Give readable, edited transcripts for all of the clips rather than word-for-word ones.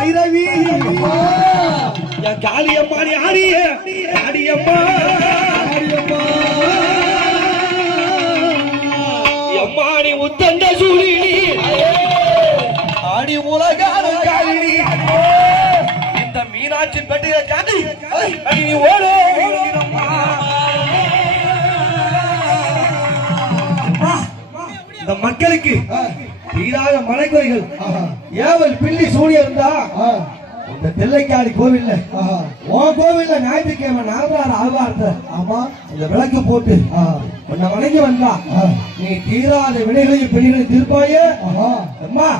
பைரவி காளியம்மா ஆடிய ஆடியம்மா அம்மாடி உத்தண்ட சூழி ஆடி உலகான காளினி இந்த மீனாட்சி பெட்டிய காண்டி நீ ஓடு இந்த மக்களுக்கு தீராத மலைக்குறைகள் ஏவல் பில்லி சூழிய இருந்தா இந்த தில்லைக்காடி கோவில்ல உன் கோவில்ல ஞாயிற்றுக்கிழமை நாலாறு ஆவார்த்த ஆமா இந்த விளக்கு போட்டு உன்னை வணங்கி வந்தா நீ தீராத வினைகளையும் பெண்களையும் தீர்ப்பாயே அம்மா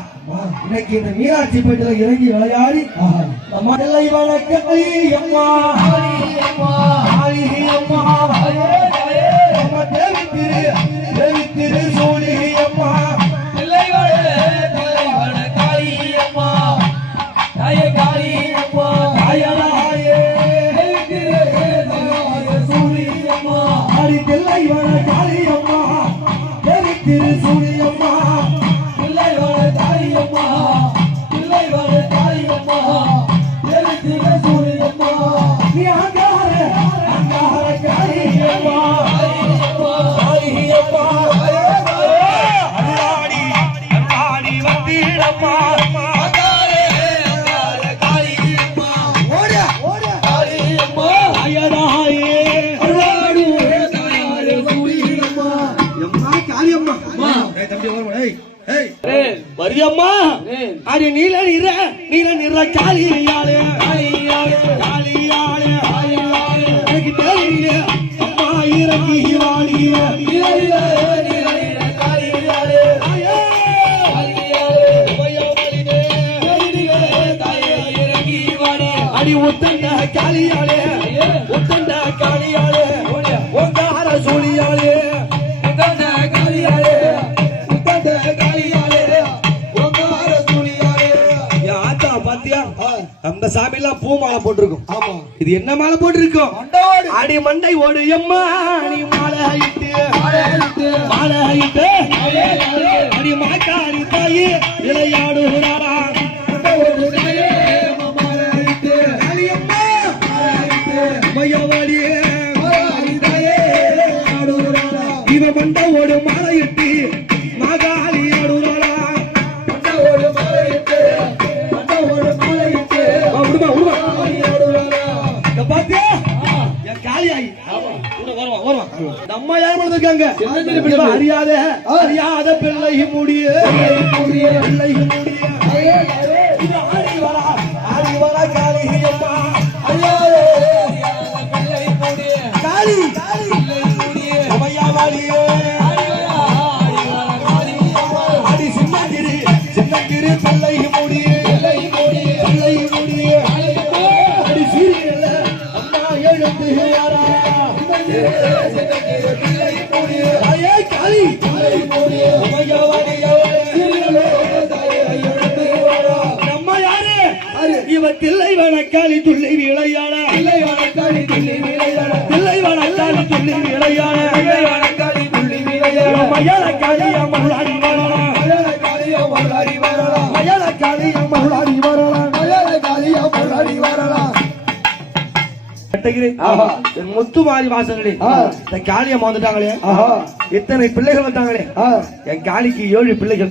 இன்னைக்கு இந்த மீனாட்சி பேட்டில இறங்கி விளையாடி நம்ம தில்லை வணக்கம் அம்மா அம்மா தேவி திரு சூழி அம்மா வரியம்மா அடி நீல நிற காளியாளே எனக்கு தெரியல அம்மா இறங்கி அடி உத்தண்ட காளியாளே ஓங்கார சூழியாளே அந்த சாமி எல்லாம் பூ மாலை போட்டிருக்கும். ஆமா இது என்ன மாலை போட்டிருக்கும்? அடி மண்டை ஓடு எம்மா நீ மாலை அடி மாக்காரி தாயி விளையாடுகிறாரா இவ மண்டை ஓடு மாலை இட்டு மாகாளி ஆடுறாளா நம்ம யார் பண்ணிருக்காங்க அறியாத பிள்ளை முடிய அடி சின்னகிரி பிள்ளை முடிய அடி சீரியல்ல அம்மா எழுந்துகிறாரா நம்ம யாரு இவ தில்லை வனக்காளி துள்ளி விளையாட மயிலக்காளி அம்மளாடி வரலாம் முத்துமாரி வாசல்களே என் காளியம்மா வந்துட்டாங்களே எத்தனை பிள்ளைகள் வந்தாங்களே என் காளிக்கு 7 பிள்ளைகள்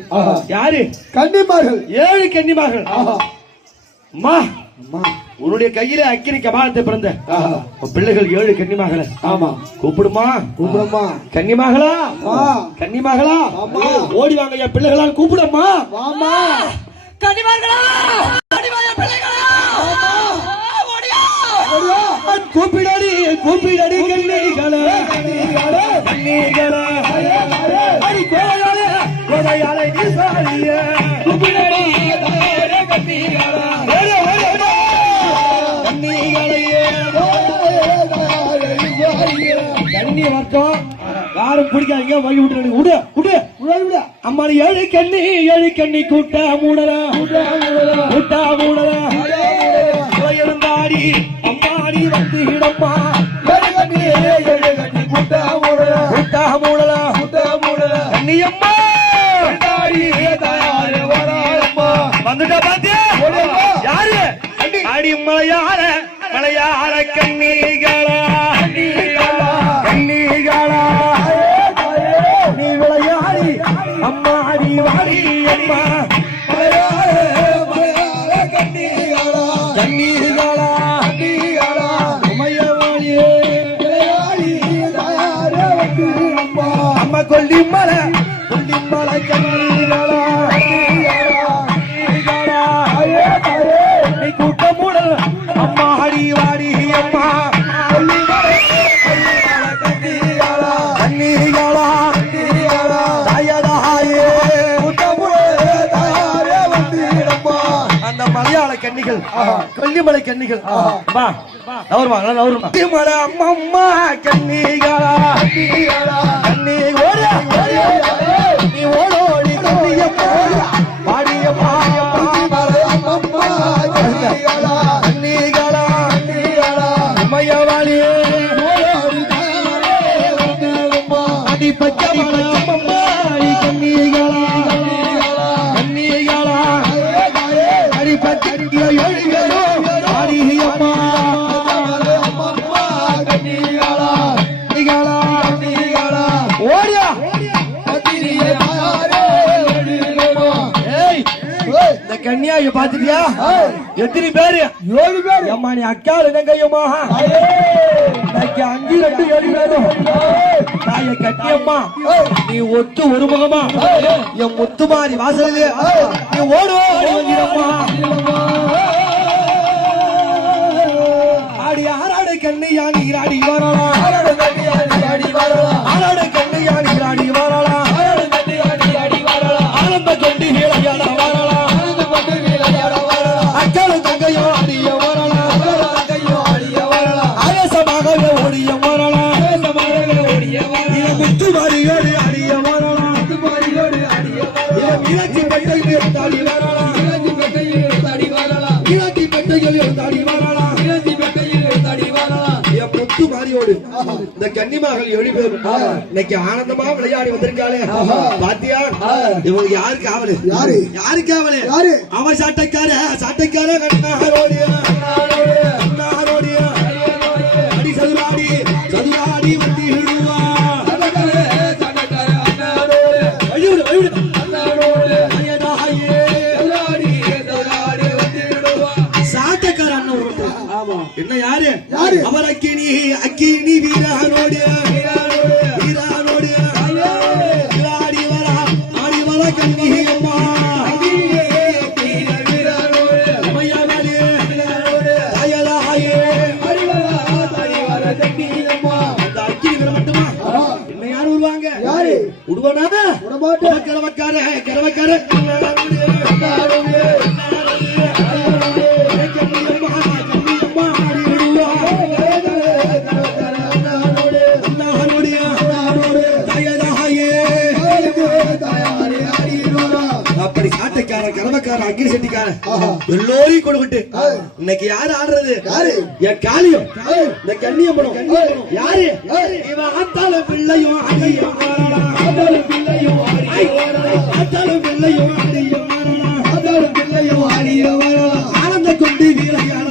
யாரு கன்னிமார்கள் 7 கன்னிமார்கள் அம்மா உன்னுடைய கையில அக்கினி கபாலத்தை பிறந்த பிள்ளைகள் 7 கன்னிமார்கள ஆமா கூப்பிடுமா கன்னிமாகளா ஓடி வாங்க என் பிள்ளைகளால் கூப்பிடம்மா கன்னிமார்களா கூப்பிடடி கண்ணிகளே அடி கோதையாலே நீசாலியே கூப்பிடடி கண்ணி வர்க்கம் யாரும் பிடிக்காதீங்க வழி விட்டு அம்மா 7 கண்ணி கூட்ட மூடல இருந்தாடி அம்மாடி வந்து இடம்மா வந்துட்டா பாத்தியா யாரு அடி மலையாள மலையாள கண்ணீகளா கண்ணீகளா நீ விளையாடி அம்மா அடி வாடி அம்மா மலையாள மலையாள கண்ணீகளா கண்ணீகளா கண்ணீகளா உமையவாளியே விளையாடி தாயாரே வந்து அம்மா அம்மா கொல்லிமலை கொல்லிமலை கண்ணீகளா கூட்டமுடல் அம்மா அடி வாடி அம்மா அந்த மலையாள கன்னிகள் கொல்லிமலை கன்னிகள் மலை அம்மம்மா கன்னிகளா கன்னி நீ ஓடோடி கன்னியம்மா பாடியம்மா கன்னியா பாத்துட்டியா எத்தனை பேரு 7 பேர் அம்மா நீ அக்கால நங்கையம்மா 5 2 7 பேரும் தாய கட்டியம்மா நீ ஒத்து ஒரு முகமா என் முத்துமாரி வாசலிலே நீ ஓடி வந்திரம்மா ஆடி ஆராட கண்ணையா நீராடி வரலாம் ஆராட கண்ணையா நீராடி வரலாம் ஆராட கண்ணையா நீராடி வரலாம் ஆரம்ப கொண்டு ஹீழையாட வரலாம் அக்கால தங்கையோ அடிய வரலாம் ஆவேசமாகவே ஓடிய வரலாம் முத்து மாரியோடு அடிய வரலாம் மீனாட்சி பெட்டையில் தாடி வரலாம் மீனாட்சி பெட்டையில் தாடி வரலாம் முத்து மாரியோடு இந்த கன்னிமகள் 7 பேர் இன்னைக்கு ஆனந்தமா விளையாடி வந்திருக்காளே பாத்தியா இவங்க யாரு காவலு யாரு காவலு அவன் சாட்டைக்கார அடி சதுராடி வண்டி விடுவா சாட்டைக்கார என்ன யாரு அவர் அக்கினி வீரனோடு ஆடி வர கண்ணியம்மா கரவக்கார அப்படி சாட்டைக்கார கரவக்கார அக்கினி செட்டிக்கார எல்லோரையும் கொடுக்கிட்டு இன்னைக்கு யாரு ஆடுறது என் காளியம் இந்த கண்ணியம்படம் யாரு இவன் ஆத்தாலும் பிள்ளையும் ஆனந்த கொண்டு வீரையாட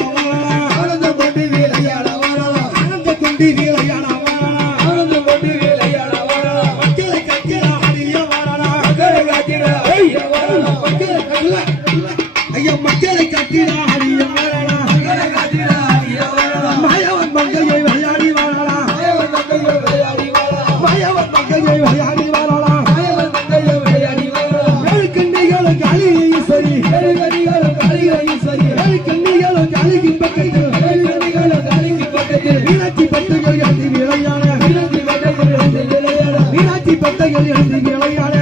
மக்களை கட்டிட அடிய ஐயா மக்களை கட்டிட அடிய மாயவன் மங்கையை விளையாடி வாழலாம் மாயவன் மங்கையை விளையாடி வாழலாம் கண்ணிகளும் காளிகையும் சரி கண்ணிகளும் காளிகின் பக்கத்தில் மீனாட்சி பட்டைகள் எழுதி விளையாட மீனாட்சி பட்டைகள் எழுதி விளையாட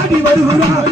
ஆடி வருகிறார்